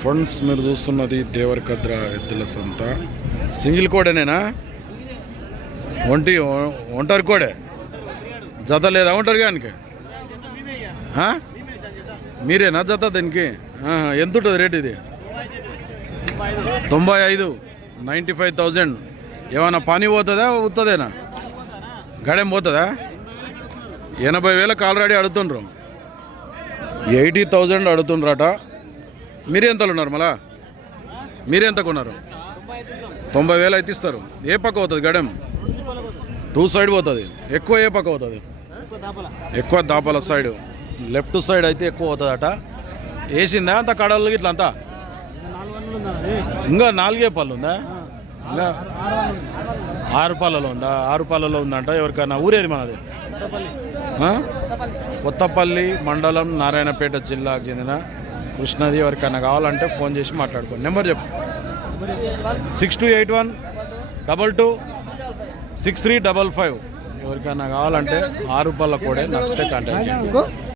Friends మీరు చూస్తున్నది దేవరకద్ర ఎద్దుల సంత. సింగిల్ కోడేనేనా ఒంటి ఒంటరి కోడే? జత లేదా ఒంటరి గానికి మీరేనా జత దీనికి? ఎంత ఉంటుంది రేట్ ఇది? తొంభై ఐదు నైంటీ ఫైవ్ థౌజండ్. ఏమైనా పని పోతుందా ఉత్తదేనా? గడేం పోతుందా? ఎనభై వేలకు ఆల్రెడీ అడుగుతుండ్రు. ఎయిటీ థౌజండ్ అడుగుతుండ్రట. మీరు ఎంతలు ఉన్నారు మళ్ళా? మీరు ఎంత కొన్నారు? తొంభై వేలు అయితే ఇస్తారు. ఏ పక్క అవుతుంది గడం టూ సైడ్ పోతుంది. ఎక్కువ ఏ పక్క పోతుంది? ఎక్కువ దాపల సైడ్. లెఫ్ట్ సైడ్ అయితే ఎక్కువ అవుతుంది అట వేసిందా? అంత కడలు ఇట్లా అంతా? ఇంకా నాలుగే పళ్ళు ఉందా? ఇంకా ఆరు పళ్ళలో ఉందా? ఆరు పళ్ళలో ఉందంట. ఎవరికైనా ఊరేది మనది కొత్తపల్లి మండలం నారాయణపేట జిల్లాకు చెందిన కృష్ణది ఎవరికైనా కావాలంటే ఫోన్ చేసి మాట్లాడుకోండి. నెంబర్ చెప్పు. Six two eight one double two six three double five. ఎవరికైనా కావాలంటే ఆరు రూపాయల కూడా నచ్చితే కాంటాక్ట్